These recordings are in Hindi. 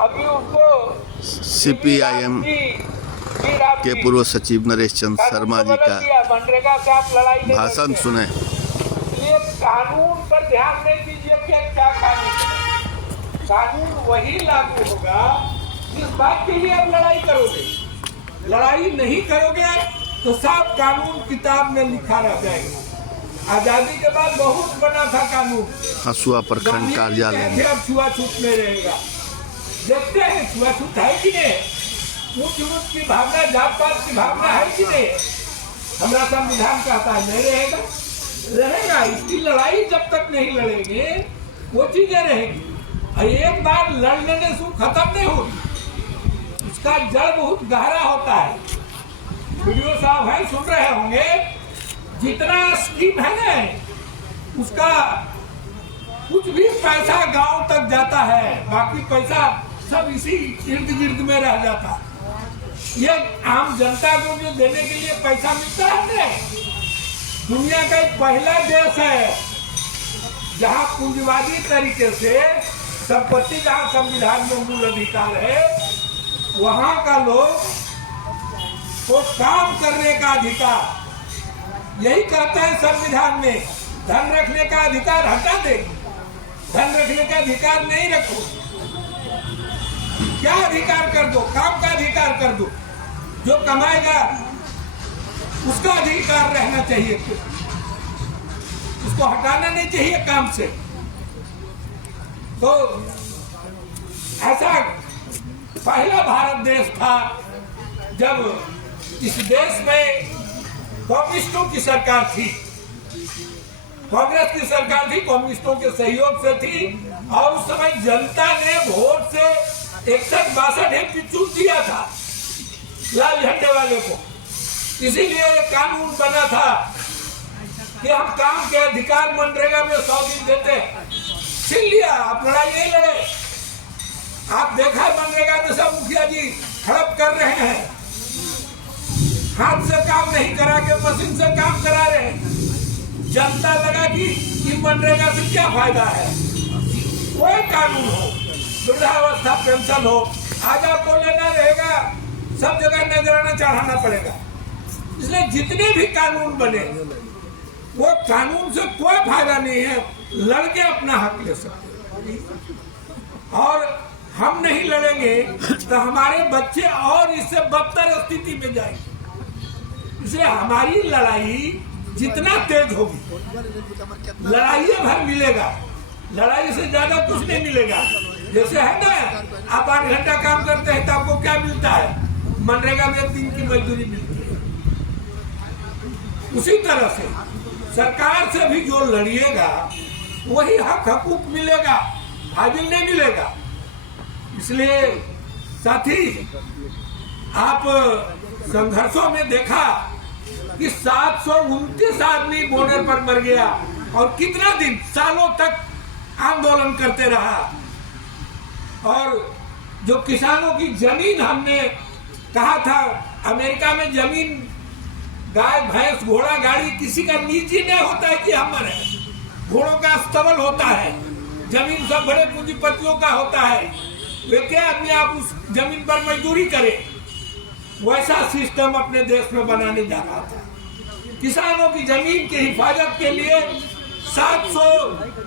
अभी उसको CPIM के पूर्व सचिव नरेश चंद्र शर्मा जी का मनरेगा से आप लड़ाई नहीं भाषण लड़ते। सुने। इसलिए कानून पर ध्यान नहीं दीजिए कि क्या कानून वही लागू होगा जिस बात के लिए आप लड़ाई करोगे। लड़ाई नहीं करोगे तो सब कानून किताब में लिखा रह जाएगा। आजादी के बाद बहुत बना था कानून, हसुआ प्रखंड कार्यालय में। अब छुआछूत में रहेगा। देखते हैं छुआछूत है कि नहीं, ऊंच नीच की भावना, जात पात की भावना है कि नहीं। हमारा संविधान कहता है नहीं रहेगा, रहेगा। इसकी लड़ाई जब तक नहीं लड़ेंगे वो चीजें रहेगी। एक बार लड़ लेने से खत्म नहीं होगी, उसका जड़ बहुत गहरा होता है। वीडियो साहब है, सुन रहे होंगे, जितना स्कीम है ना उसका कुछ भी पैसा गांव तक जाता है, बाकी पैसा सब इसी इर्द गिर्द में रह जाता है। ये आम जनता को जो देने के लिए पैसा मिलता है ना, दुनिया का एक पहला देश है जहां पूंजीवादी तरीके से संपत्ति का संविधान में मूल अधिकार है, वहां का लोग को काम करने का अधिकार, यही कहता है संविधान में। धन रखने का अधिकार हटा दे, धन रखने का अधिकार नहीं रखो। क्या अधिकार कर दो? काम का अधिकार कर दो। जो कमाएगा उसका अधिकार रहना चाहिए, उसको हटाना नहीं चाहिए काम से। तो ऐसा पहला भारत देश था जब इस देश में कम्युनिस्टों की सरकार थी। कांग्रेस की सरकार थी, कम्युनिस्टों के सहयोग से थी, और उस समय जनता ने वोट से 61-62 चुन दिया था लाल झंडे वाले को। इसीलिए एक कानून बना था कि हम काम के अधिकार मनरेगा में 100 दिन देते हैं। छीन लिया, आप लड़ाई नहीं लड़े। आप देखा मनरेगा में सब मुखिया जी हड़प कर रहे हैं, हाथ से काम नहीं करा के मशीन से काम करा रहे हैं। जनता लगा कि मनरेगा से क्या फायदा है। कोई कानून हो, वृद्धावस्था पेंशन हो, आज आपको लेना रहेगा, सब जगह नजराना चढ़ाना पड़ेगा। इसलिए जितने भी कानून बने वो कानून से कोई फायदा नहीं है, लड़के अपना हक ले सकते। और हम नहीं लड़ेंगे तो हमारे बच्चे और इससे बदतर स्थिति में जाएंगे। इसलिए हमारी लड़ाई जितना तेज होगी, लड़ाई भर मिलेगा, लड़ाई से ज्यादा कुछ नहीं मिलेगा। जैसे है ना, आप 8 घंटा काम करते हैं तो आपको क्या मिलता है? मनरेगा में 1 दिन की मजदूरी मिलती है। उसी तरह से सरकार से भी जो लड़िएगा वही हक हकूक मिलेगा, हाजिर नहीं मिलेगा। इसलिए साथी, आप संघर्षों में देखा कि 729 आदमी बॉर्डर पर मर गया, और कितना दिन, सालों तक आंदोलन करते रहा। और जो किसानों की जमीन, हमने कहा था अमेरिका में जमीन, गाय भैंस घोड़ा गाड़ी किसी का निजी नहीं होता है कि हमारे घोड़ों का अस्तबल होता है, जमीन सब बड़े पूंजीपतियों का होता है। वे क्या आदमी आप उस जमीन पर मजदूरी करें, वैसा सिस्टम अपने देश में बनाने जा रहा था। किसानों की जमीन की हिफाजत के लिए 700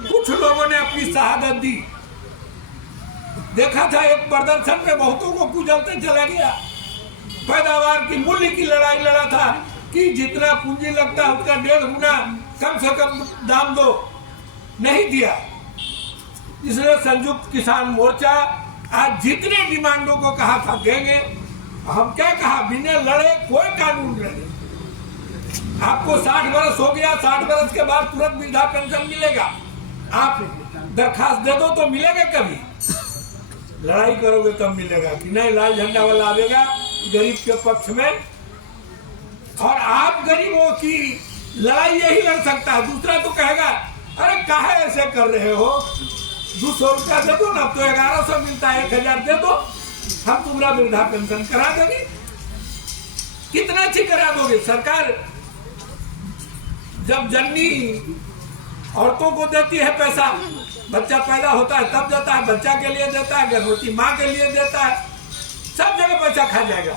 कुछ लोगों ने अपनी शहादत दी। देखा था एक प्रदर्शन में बहुतों को कुचलते चला गया। पैदावार की मूल्य की लड़ाई लड़ा था कि जितना पूंजी लगता है उसका 1.5 गुना कम से कम दाम दो, नहीं दिया। इसलिए संयुक्त किसान मोर्चा आज जितने डिमांडों को कहा था देंगे। हम क्या कहा, बिना लड़े कोई कानून लड़े। आपको 60 बरस हो गया, 60 बरस के बाद तुरंत वृद्धा पेंशन मिलेगा। आप दरखास्त दे दो तो मिलेगा कभी? लड़ाई करोगे तब मिलेगा कि नहीं। लाल झंडा वाला आएगा गरीब के पक्ष में, और आप गरीबों की लड़ाई यही लड़ सकता है। दूसरा तो कहेगा अरे काहे ऐसे कर रहे हो, 200 रुपया दे दो ना, तो 1100 मिलता है, 1000 दे दो, हम तुम्हारा वृद्धा पेंशन करा देंगे। कितना अच्छी करा दोगे? सरकार जब जननी औरतों को देती है पैसा, बच्चा पैदा होता है तब देता है, बच्चा के लिए देता है, गर्भवती माँ के लिए देता है, सब जगह पैसा खा जाएगा।